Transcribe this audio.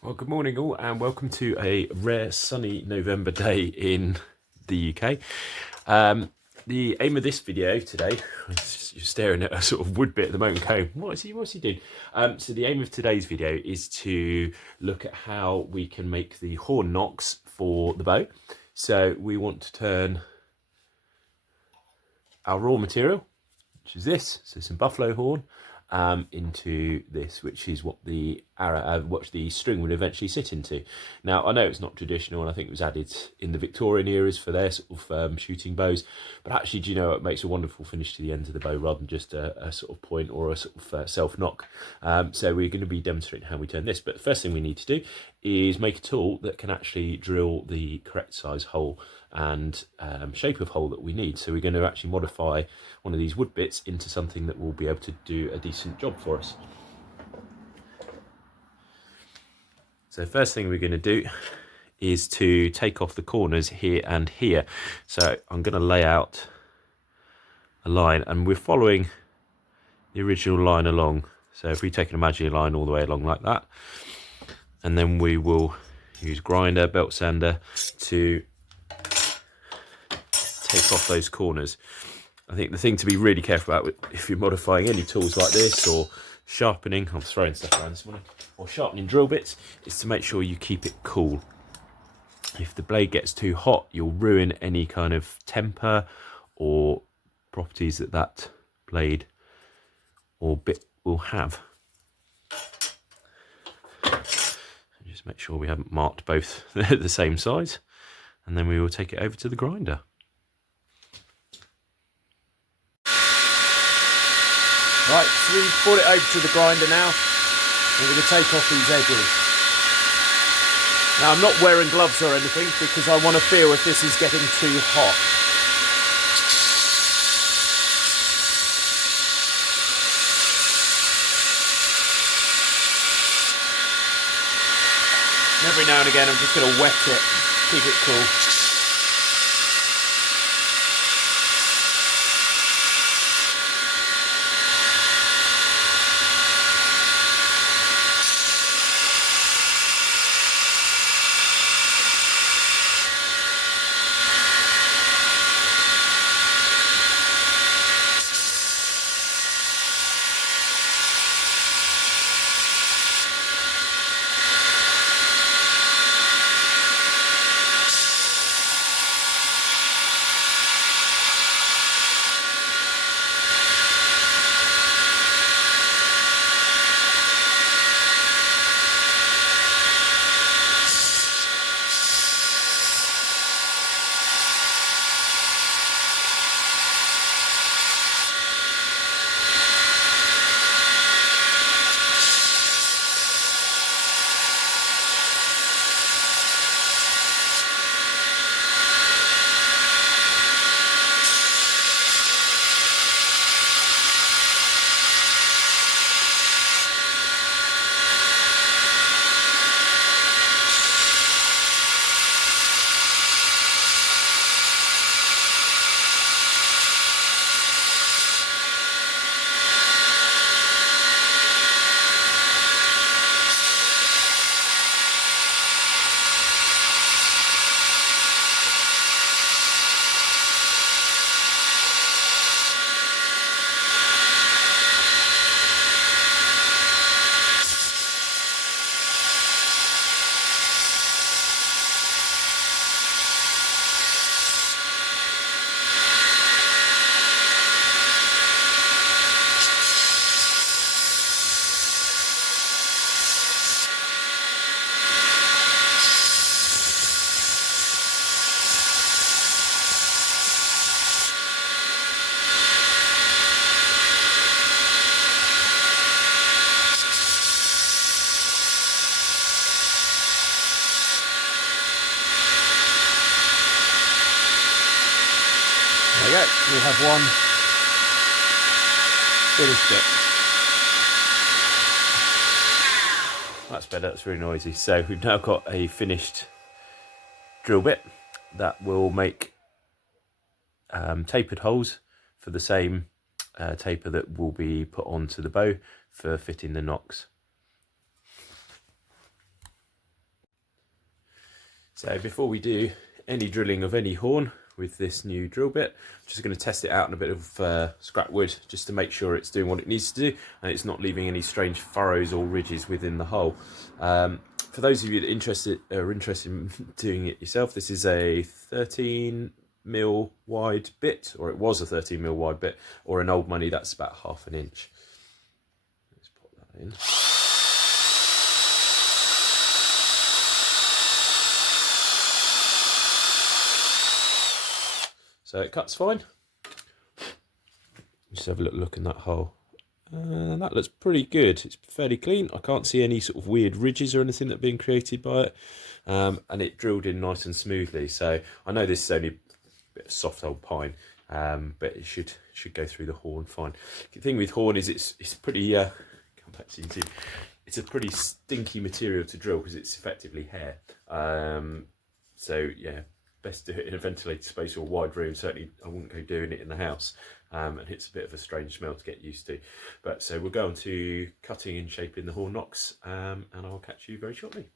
Well, good morning all, and welcome to a rare sunny November day in the UK. The aim of this video today, you're staring at a sort of wood bit at the moment going, what's he doing? So the aim of today's video is to look at how we can make the horn nocks for the bow. So we want to turn our raw material, which is this, so some buffalo horn, into this, which is what the arrow, what the string would eventually sit into. Now, I know it's not traditional, and I think it was added in the Victorian eras for their sort of shooting bows, but actually, do you know, it makes a wonderful finish to the end of the bow rather than just a sort of point or a sort of self-knock. So we're going to be demonstrating how we turn this, but the first thing we need to do is make a tool that can actually drill the correct size hole and shape of hole that we need. So we're going to actually modify one of these wood bits into something that will be able to do a decent job for us. So first thing we're going to do is to take off the corners here and here. So I'm going to lay out a line, and we're following the original line along. So if we take an imaginary line all the way along like that, and then we will use grinder, belt sander to take off those corners. I think the thing to be really careful about if you're modifying any tools like this or sharpening, I'm throwing stuff around this morning, or sharpening drill bits, is to make sure you keep it cool. If the blade gets too hot, you'll ruin any kind of temper or properties that that blade or bit will have. Just make sure we haven't marked both the same size, and then we will take it over to the grinder. Right, so we've brought it over to the grinder now. We're going to take off these edges. Now, I'm not wearing gloves or anything because I want to feel if this is getting too hot. And every now and again, I'm just going to wet it, keep it cool. There you go, we have one finished bit. That's better, that's really noisy. So we've now got a finished drill bit that will make tapered holes for the same taper that will be put onto the bow for fitting the nocks. So before we do any drilling of any horn with this new drill bit, I'm just going to test it out in a bit of scrap wood just to make sure it's doing what it needs to do and it's not leaving any strange furrows or ridges within the hole. For those of you that are interested in doing it yourself, this is a 13mm wide bit, or it was a 13mm wide bit, or in old money that's about 1/2 inch. Let's put that in. So it cuts fine. Just have a little look in that hole. That looks pretty good. It's fairly clean. I can't see any sort of weird ridges or anything that have been created by it. And it drilled in nice and smoothly. So I know this is only a bit of soft old pine, but it should go through the horn fine. The thing with horn is it's pretty it's a pretty stinky material to drill because it's effectively hair. So yeah, best do it in a ventilated space or a wide room. Certainly I wouldn't go doing it in the house, and it's a bit of a strange smell to get used to. But so we'll go on to cutting and shaping the horn nocks, and I'll catch you very shortly.